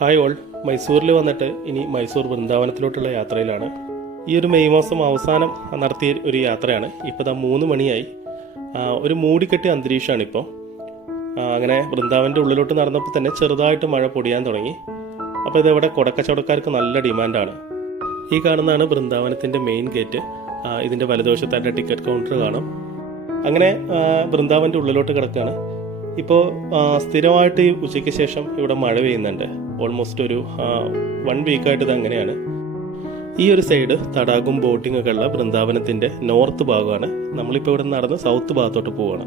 Hi all. മൈസൂരിൽ വന്നിട്ട് ഇനി മൈസൂർ വൃന്ദാവനത്തിലോട്ടുള്ള യാത്രയിലാണ്. ഈ ഒരു മെയ് മാസം അവസാനം നടത്തിയ ഒരു യാത്രയാണ്. ഇപ്പോൾ 3 മണിയായി. ഒരു മൂടിക്കെട്ടിയ അന്തരീക്ഷമാണ് ഇപ്പോൾ. അങ്ങനെ വൃന്ദാവൻ്റെ ഉള്ളിലോട്ട് നടന്നപ്പോൾ തന്നെ ചെറുതായിട്ട് മഴ പൊടിയാൻ തുടങ്ങി. അപ്പോൾ ഇതവിടെ കുടക്കച്ചവടക്കാർക്ക് നല്ല ഡിമാൻഡാണ്. ഈ കാണുന്നതാണ് വൃന്ദാവനത്തിൻ്റെ മെയിൻ ഗേറ്റ്. ഇതിൻ്റെ വലതുവശത്തായിട്ട് ടിക്കറ്റ് കൗണ്ടർ കാണാം. അങ്ങനെ വൃന്ദാവൻ്റെ ഉള്ളിലോട്ട് കിടക്കുകയാണ്. ഇപ്പോൾ സ്ഥിരമായിട്ട് ഈ ഉച്ചയ്ക്ക് ശേഷം ഇവിടെ മഴ പെയ്യുന്നുണ്ട്. ഓൾമോസ്റ്റ് ഒരു 1 വീക്കായിട്ട് ഇത് അങ്ങനെയാണ്. ഈ ഒരു സൈഡ് തടാകവും ബോട്ടിംഗ് ഒക്കെ ഉള്ള വൃന്ദാവനത്തിൻ്റെ നോർത്ത് ഭാഗമാണ്. നമ്മളിപ്പോൾ ഇവിടെ നടന്ന് സൗത്ത് ഭാഗത്തോട്ട് പോവുകയാണ്.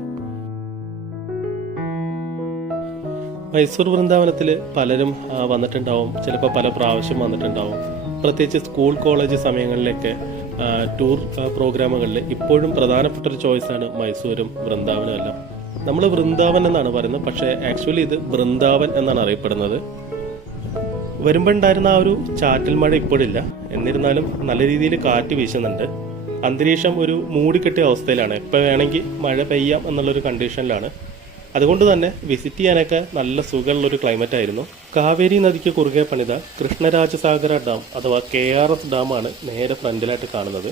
മൈസൂർ വൃന്ദാവനത്തിൽ പലരും വന്നിട്ടുണ്ടാവും, ചിലപ്പോൾ പല പ്രാവശ്യം വന്നിട്ടുണ്ടാവും. പ്രത്യേകിച്ച് സ്കൂൾ കോളേജ് സമയങ്ങളിലൊക്കെ ടൂർ പ്രോഗ്രാമുകളിൽ ഇപ്പോഴും പ്രധാനപ്പെട്ടൊരു ചോയ്സാണ് മൈസൂരും വൃന്ദാവനും എല്ലാം. നമ്മൾ വൃന്ദാവൻ എന്നാണ് പറയുന്നത്, പക്ഷേ ആക്ച്വലി ഇത് വൃന്ദാവൻ എന്നാണ് അറിയപ്പെടുന്നത്. വരുമ്പോൾ ഉണ്ടായിരുന്ന ആ ഒരു ചാറ്റൽ മഴ ഇപ്പോഴില്ല. എന്നിരുന്നാലും നല്ല രീതിയിൽ കാറ്റ് വീശുന്നുണ്ട്. അന്തരീക്ഷം ഒരു മൂടിക്കെട്ടിയ അവസ്ഥയിലാണ്. എപ്പോൾ വേണമെങ്കിൽ മഴ പെയ്യാം എന്നുള്ളൊരു കണ്ടീഷനിലാണ്. അതുകൊണ്ട് തന്നെ വിസിറ്റ് ചെയ്യാനൊക്കെ നല്ല സുഖമുള്ളൊരു ക്ലൈമറ്റ് ആയിരുന്നു. കാവേരി നദിക്ക് കുറുകെ പണിത കൃഷ്ണരാജസാഗര ഡാം അഥവാ KRS ഡാമാണ് നേരെ ഫ്രണ്ടിലായിട്ട് കാണുന്നത്.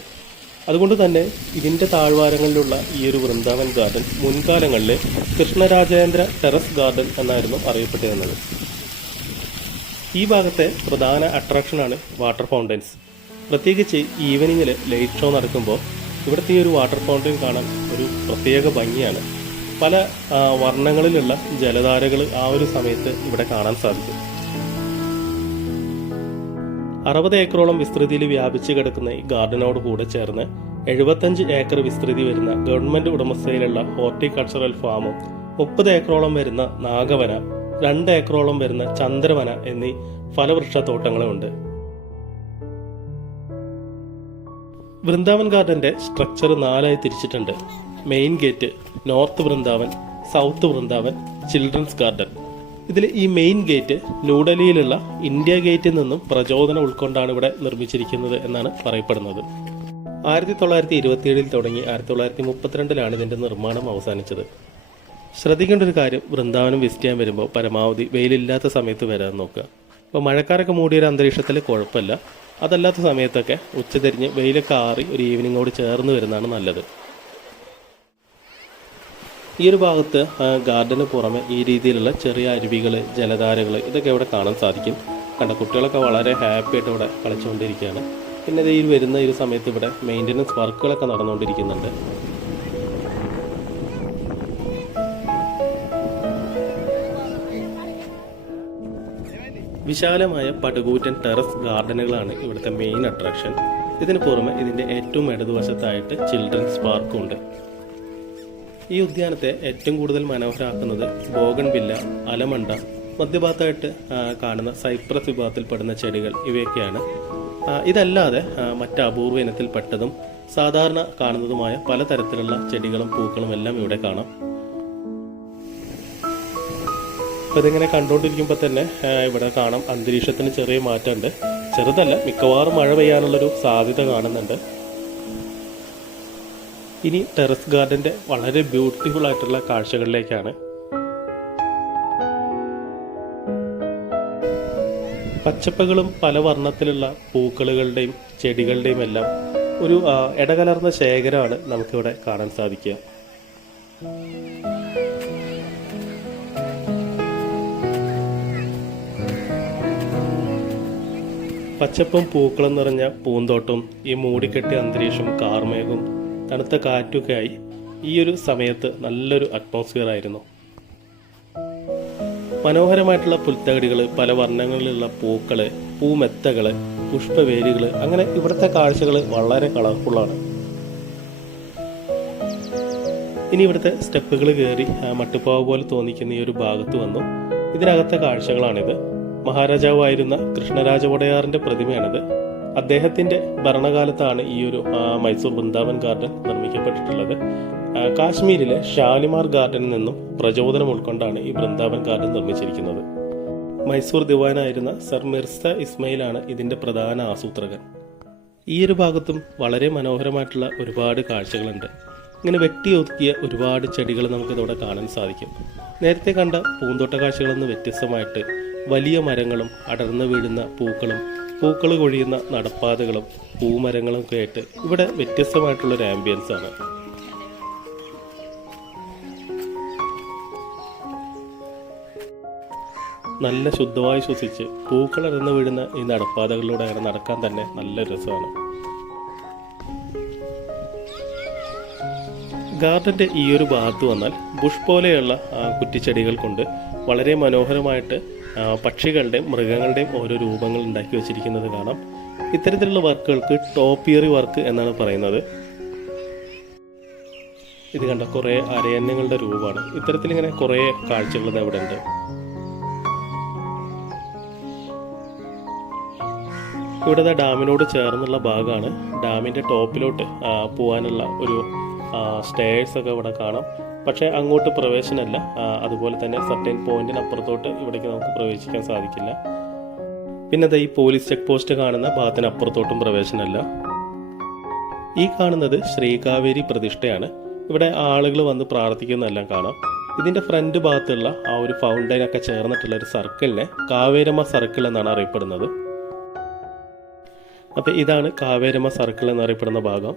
അതുകൊണ്ട് തന്നെ ഇതിൻ്റെ താഴ്വാരങ്ങളിലുള്ള ഈ ഒരു വൃന്ദാവൻ ഗാർഡൻ മുൻകാലങ്ങളിൽ കൃഷ്ണരാജേന്ദ്ര ടെറസ് ഗാർഡൻ എന്നായിരുന്നു അറിയപ്പെട്ടിരുന്നത്. ഈ ഭാഗത്തെ പ്രധാന അട്രാക്ഷനാണ് വാട്ടർ ഫൗണ്ടൻസ്. പ്രത്യേകിച്ച് ഈവനിങ്ങിൽ ലൈറ്റ് ഷോ നടക്കുമ്പോൾ ഇവിടുത്തെ ഈ ഒരു വാട്ടർ ഫൗണ്ടൻ കാണാൻ ഒരു പ്രത്യേക ഭംഗിയാണ്. പല വർണ്ണങ്ങളിലുള്ള ജലധാരകൾ ആ ഒരു സമയത്ത് ഇവിടെ കാണാൻ സാധിക്കും. 60 ഏക്കറോളം വിസ്തൃതിയിൽ വ്യാപിച്ചു കിടക്കുന്ന ഈ ഗാർഡനോട് കൂടെ ചേർന്ന് 75 ഏക്കർ വിസ്തൃതി വരുന്ന ഗവൺമെന്റ് ഉടമസ്ഥയിലുള്ള ഹോർട്ടിക്കൾച്ചറൽ ഫാമും 30 ഏക്കറോളം വരുന്ന നാഗവന, 2 ഏക്കറോളം വരുന്ന ചന്ദ്രവന എന്നീ ഫലവൃക്ഷത്തോട്ടങ്ങളുമുണ്ട്. വൃന്ദാവൻ ഗാർഡന്റെ സ്ട്രക്ചർ 4ആയി തിരിച്ചിട്ടുണ്ട്. Main gate, north Vrindavan, south Vrindavan, children's garden. ഇതിൽ ഈ മെയിൻ ഗേറ്റ് ന്യൂഡൽഹിയിലുള്ള ഇന്ത്യ ഗേറ്റിൽ നിന്നും പ്രചോദനം ഉൾക്കൊണ്ടാണ് ഇവിടെ നിർമ്മിച്ചിരിക്കുന്നത് എന്നാണ് പറയപ്പെടുന്നത്. 1927 തുടങ്ങി 1932 ഇതിൻ്റെ നിർമ്മാണം അവസാനിച്ചത്. ശ്രദ്ധിക്കേണ്ട ഒരു കാര്യം, വൃന്ദാവനം വിസിറ്റ് ചെയ്യാൻ വരുമ്പോൾ പരമാവധി വെയിലില്ലാത്ത സമയത്ത് വരാൻ നോക്കുക. അപ്പോൾ മഴക്കാരൊക്കെ മൂടിയൊരു അന്തരീക്ഷത്തിൽ കുഴപ്പമില്ല. അതല്ലാത്ത സമയത്തൊക്കെ ഉച്ചതിരിഞ്ഞ് വെയിലൊക്കെ ആറി ഒരു ഈവനിങ്ങോട് ചേർന്ന് വരുന്നതാണ് നല്ലത്. ഈ ഒരു ഭാഗത്ത് ഗാർഡന് പുറമെ ഈ രീതിയിലുള്ള ചെറിയ അരുവികൾ, ജലധാരകൾ ഇതൊക്കെ ഇവിടെ കാണാൻ സാധിക്കും. കണ്ട കുട്ടികളൊക്കെ വളരെ ഹാപ്പി ആയിട്ട് ഇവിടെ കളിച്ചുകൊണ്ടിരിക്കുകയാണ്. പിന്നെ ഈ വരുന്ന ഈ ഒരു സമയത്ത് ഇവിടെ മെയിൻ്റനൻസ് വർക്കുകളൊക്കെ നടന്നുകൊണ്ടിരിക്കുന്നുണ്ട്. വിശാലമായ പടുകൂറ്റൻ ടെറസ് ഗാർഡനുകളാണ് ഇവിടുത്തെ മെയിൻ അട്രാക്ഷൻ. ഇതിന് പുറമെ ഇതിൻ്റെ ഏറ്റവും ഇടതുവശത്തായിട്ട് ചിൽഡ്രൻസ് പാർക്കും ഉണ്ട്. ഈ ഉദ്യാനത്തെ ഏറ്റവും കൂടുതൽ മനോഹരമാക്കുന്നത് ബോഗൺവില്ല, അലമണ്ട, മധ്യഭാഗത്തായിട്ട് കാണുന്ന സൈപ്രസ് വിഭാഗത്തിൽപ്പെടുന്ന ചെടികൾ ഇവയൊക്കെയാണ്. ഇതല്ലാതെ മറ്റ് അപൂർവ ഇനത്തിൽപ്പെട്ടതും സാധാരണ കാണുന്നതുമായ പലതരത്തിലുള്ള ചെടികളും പൂക്കളും എല്ലാം ഇവിടെ കാണാം. അപ്പോൾ ഇതിങ്ങനെ കണ്ടുകൊണ്ടിരിക്കുമ്പോൾ തന്നെ ഇവിടെ കാണാം അന്തരീക്ഷത്തിന് ചെറിയ മാറ്റമുണ്ട്. ചെറുതല്ല, മിക്കവാറും മഴ പെയ്യാനുള്ളൊരു സാധ്യത കാണുന്നുണ്ട്. ഇനി ടെറസ് ഗാർഡൻ്റെ വളരെ ബ്യൂട്ടിഫുൾ ആയിട്ടുള്ള കാഴ്ചകളിലേക്കാണ്. പച്ചപ്പുകളും പല വർണ്ണത്തിലുള്ള പൂക്കളുകളുടെയും ചെടികളുടെയും എല്ലാം ഒരു ഇടകലർന്ന ശേഖരമാണ് നമുക്കിവിടെ കാണാൻ സാധിക്കുക. പച്ചപ്പും പൂക്കളും നിറഞ്ഞ പൂന്തോട്ടവും ഈ മൂടിക്കെട്ടിയ അന്തരീക്ഷം, കാർമേഘവും തണുത്ത കാറ്റൊക്കെ ആയി ഈ ഒരു സമയത്ത് നല്ലൊരു അറ്റ്മോസ്ഫിയർ ആയിരുന്നു. മനോഹരമായിട്ടുള്ള പുൽത്തകടികൾ, പല വർണ്ണങ്ങളിലുള്ള പൂക്കൾ, പൂമെത്തകൾ, പുഷ്പവേലികൾ, അങ്ങനെ ഇവിടുത്തെ കാഴ്ചകൾ വളരെ കളർഫുള്ളാണ്. ഇനി ഇവിടുത്തെ സ്റ്റെപ്പുകൾ കയറി മട്ടുപ്പാവ് പോലെ തോന്നിക്കുന്ന ഈ ഒരു ഭാഗത്ത് വന്നു. ഇതിനകത്തെ കാഴ്ചകളാണിത്. മഹാരാജാവായിരുന്ന കൃഷ്ണരാജ വടയാറിന്റെ പ്രതിമയാണിത്. അദ്ദേഹത്തിന്റെ ഭരണകാലത്താണ് ഈ ഒരു മൈസൂർ വൃന്ദാവൻ ഗാർഡൻ നിർമ്മിക്കപ്പെട്ടിട്ടുള്ളത്. കാശ്മീരിലെ ഷാലിമാർ ഗാർഡനിൽ നിന്നും പ്രചോദനം ഉൾക്കൊണ്ടാണ് ഈ വൃന്ദാവൻ ഗാർഡൻ നിർമ്മിച്ചിരിക്കുന്നത്. മൈസൂർ ദിവാനായിരുന്ന സർ മിർസ ഇസ്മയിലാണ് ഇതിന്റെ പ്രധാന ആസൂത്രകൻ. ഈ ഒരു ഭാഗത്തും വളരെ മനോഹരമായിട്ടുള്ള ഒരുപാട് കാഴ്ചകളുണ്ട്. ഇങ്ങനെ വെട്ടിയൊതുക്കിയ ഒരുപാട് ചെടികൾ നമുക്കിതോടെ കാണാൻ സാധിക്കും. നേരത്തെ കണ്ട പൂന്തോട്ട കാഴ്ചകളിൽ നിന്ന് വ്യത്യസ്തമായിട്ട് വലിയ മരങ്ങളും അടർന്നു വീഴുന്ന പൂക്കൾ കൊഴിയുന്ന നടപ്പാതകളും പൂമരങ്ങളും ഒക്കെ ആയിട്ട് ഇവിടെ വ്യത്യസ്തമായിട്ടുള്ളൊരു ആംബിയൻസ് ആണ്. നല്ല ശുദ്ധമായി ശ്വസിച്ച് പൂക്കൾ അടർന്നു വീഴുന്ന ഈ നടപ്പാതകളിലൂടെ അങ്ങനെ നടക്കാൻ തന്നെ നല്ല രസമാണ്. ഗാർഡൻ്റെ ഈ ഒരു ഭാഗത്ത് വന്നാൽ ബുഷ് പോലെയുള്ള കുറ്റിച്ചെടികൾ കൊണ്ട് വളരെ മനോഹരമായിട്ട് പക്ഷികളുടെയും മൃഗങ്ങളുടെയും ഓരോ രൂപങ്ങൾ ഉണ്ടാക്കി വെച്ചിരിക്കുന്നത് കാണാം. ഇത്തരത്തിലുള്ള വർക്കുകൾക്ക് ടോപ്പിയറി വർക്ക് എന്നാണ് പറയുന്നത്. ഇത് കണ്ട കുറേ അരയന്യങ്ങളുടെ രൂപമാണ്. ഇത്തരത്തിലിങ്ങനെ കുറേ കാഴ്ചകൾ അവിടെ ഉണ്ട്. ഇവിടെ ഡാമിനോട് ചേർന്നുള്ള ഭാഗമാണ്. ഡാമിൻ്റെ ടോപ്പിലോട്ട് പോകാനുള്ള ഒരു സ്റ്റേഴ്സ് ഒക്കെ ഇവിടെ കാണാം. പക്ഷേ അങ്ങോട്ട് പ്രവേശനമല്ല. അതുപോലെ തന്നെ സർട്ടൻ പോയിന്റിന് അപ്പുറത്തോട്ട് ഇവിടേക്ക് നമുക്ക് പ്രവേശിക്കാൻ സാധിക്കില്ല. പിന്നെ ഈ പോലീസ് ചെക്ക് പോസ്റ്റ് കാണുന്ന ഭാഗത്തിന് അപ്പുറത്തോട്ടും പ്രവേശനമല്ല. ഈ കാണുന്നത് ശ്രീകാവേരി പ്രതിഷ്ഠയാണ്. ഇവിടെ ആളുകൾ വന്ന് പ്രാർത്ഥിക്കുന്നതെല്ലാം കാണാം. ഇതിൻ്റെ ഫ്രണ്ട് ഭാഗത്തുള്ള ആ ഒരു ഫൗണ്ടൈനൊക്കെ ചേർന്നിട്ടുള്ള ഒരു സർക്കിളിനെ കാവേരമ്മ സർക്കിൾ എന്നാണ് അറിയപ്പെടുന്നത്. അപ്പം ഇതാണ് കാവേരമ്മ സർക്കിൾ എന്നറിയപ്പെടുന്ന ഭാഗം.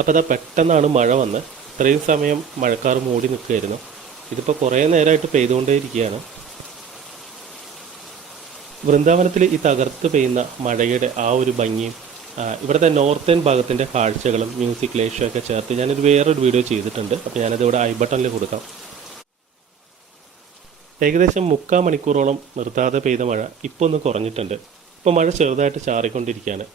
അപ്പോൾ പെട്ടെന്നാണ് മഴ വന്ന് ഇത്രയും സമയം മഴക്കാർ മൂടി നിൽക്കുകയായിരുന്നു. ഇതിപ്പോൾ കുറേ നേരമായിട്ട് പെയ്തുകൊണ്ടേയിരിക്കുകയാണ്. വൃന്ദാവനത്തിൽ ഈ തകർത്ത് പെയ്യുന്ന മഴയുടെ ആ ഒരു ഭംഗിയും ഇവിടുത്തെ നോർത്തേൺ ഭാഗത്തിൻ്റെ കാഴ്ചകളും മ്യൂസിക് ലേഷും ഒക്കെ ചേർത്ത് ഞാനൊരു വേറൊരു വീഡിയോ ചെയ്തിട്ടുണ്ട്. അപ്പോൾ ഞാനതിവിടെ ഐ ബട്ടണിൽ കൊടുക്കാം. ഏകദേശം 3/4 മണിക്കൂറോളം നിർത്താതെ പെയ്ത മഴ ഇപ്പോൾ ഒന്ന് കുറഞ്ഞിട്ടുണ്ട്. ഇപ്പോൾ മഴ ചെറുതായിട്ട് ചാറിക്കൊണ്ടിരിക്കുകയാണ്.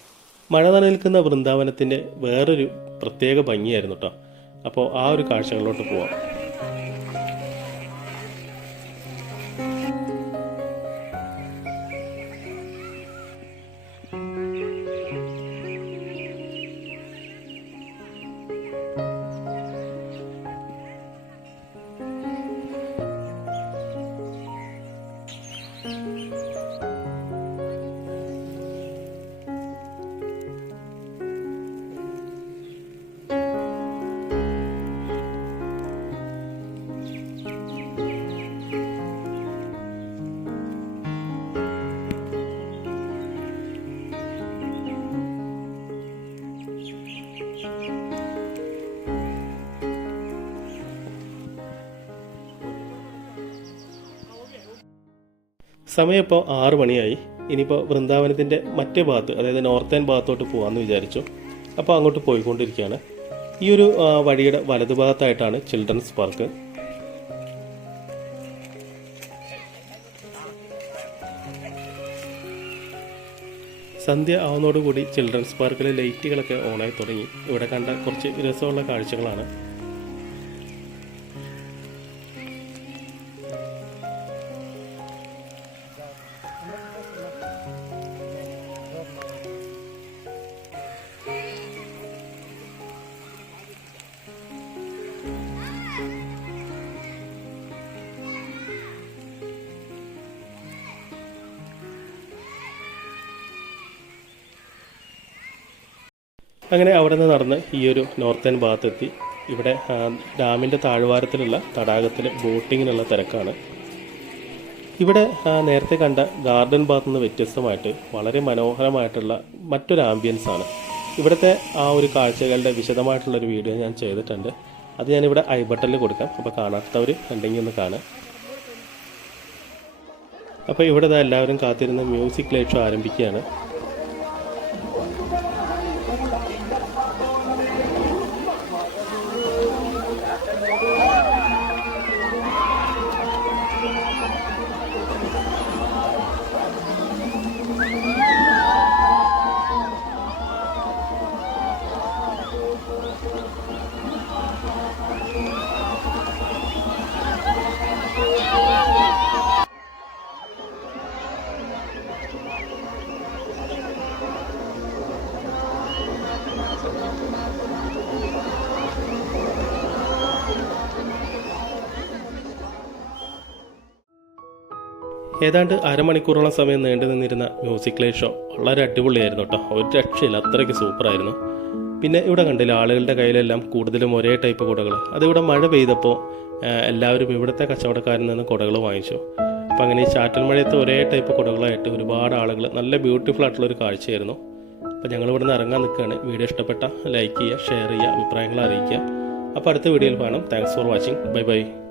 മഴ നനനിൽക്കുന്ന വൃന്ദാവനത്തിൻ്റെ വേറൊരു പ്രത്യേക ഭംഗിയായിരുന്നു കേട്ടോ. അപ്പോൾ ആ ഒരു കാഴ്ചകളിലോട്ട് പോവാം. സമയം ഇപ്പോൾ 6 മണിയായി. ഇനിയിപ്പോൾ വൃന്ദാവനത്തിൻ്റെ മറ്റേ ഭാഗത്ത്, അതായത് നോർത്തേൺ ഭാഗത്തോട്ട് പോകാമെന്ന് വിചാരിച്ചു. അപ്പോൾ അങ്ങോട്ട് പോയിക്കൊണ്ടിരിക്കുകയാണ്. ഈ ഒരു വഴിയുടെ വലതുഭാഗത്തായിട്ടാണ് ചിൽഡ്രൻസ് പാർക്ക്. സന്ധ്യ ആവുന്നതോടുകൂടി ചിൽഡ്രൻസ് പാർക്കിലെ ലൈറ്റുകളൊക്കെ ഓണായി തുടങ്ങി. ഇവിടെ കണ്ട കുറച്ച് രസമുള്ള കാഴ്ചകളാണ്. അങ്ങനെ അവിടെ നിന്ന് നടന്ന് ഈ ഒരു നോർത്തേൺ ഭാഗത്തെത്തി. ഇവിടെ ഡാമിൻ്റെ താഴ്വാരത്തിലുള്ള തടാകത്തിൽ ബോട്ടിങ്ങിനുള്ള തിരക്കാണ്. ഇവിടെ നേരത്തെ കണ്ട ഗാർഡൻ ഭാഗത്തു നിന്ന് വ്യത്യസ്തമായിട്ട് വളരെ മനോഹരമായിട്ടുള്ള മറ്റൊരു ആംബിയൻസ് ആണ്. ഇവിടുത്തെ ആ ഒരു കാഴ്ചകളുടെ വിശദമായിട്ടുള്ളൊരു വീഡിയോ ഞാൻ ചെയ്തിട്ടുണ്ട്. അത് ഞാനിവിടെ ഐ ബട്ടണിൽ കൊടുക്കാം. അപ്പോൾ കാണാത്തവർ ഉണ്ടെങ്കിൽ ഒന്ന് കാണാം. അപ്പോൾ ഇവിടെ എല്ലാവരും കാത്തിരുന്ന് മ്യൂസിക് ലൈറ്റ് ഷോ ആരംഭിക്കുകയാണ്. ഏതാണ്ട് അരമണിക്കൂറോളം സമയം നീണ്ടു നിന്നിരുന്ന മ്യൂസിക് ലൈറ്റ് ഷോ വളരെ അടിപൊളിയായിരുന്നു കേട്ടോ. ഒരു രക്ഷയില്ല, അത്രയ്ക്ക് സൂപ്പറായിരുന്നു. പിന്നെ ഇവിടെ കണ്ടില്ല, ആളുകളുടെ കയ്യിലെല്ലാം കൂടുതലും ഒരേ ടൈപ്പ് കുടകൾ. അതിവിടെ മഴ പെയ്തപ്പോൾ എല്ലാവരും ഇവിടുത്തെ കച്ചവടക്കാരിൽ നിന്ന് കുടകൾ വാങ്ങിച്ചു. അപ്പോൾ അങ്ങനെ ഈ ചാറ്റൽ മഴയത്ത് ഒരേ ടൈപ്പ് കുടകളായിട്ട് ഒരുപാട് ആളുകൾ, നല്ല ബ്യൂട്ടിഫുൾ ആയിട്ടുള്ളൊരു കാഴ്ചയായിരുന്നു. അപ്പോൾ ഞങ്ങൾ ഇവിടുന്ന് ഇറങ്ങാൻ നിൽക്കുകയാണ്. വീഡിയോ ഇഷ്ടപ്പെട്ട ലൈക്ക് ചെയ്യുക, ഷെയർ ചെയ്യുക, അഭിപ്രായങ്ങൾ അറിയിക്കുക. അപ്പോൾ അടുത്ത വീഡിയോയിൽ കാണാം. Thanks for watching. Bye bye.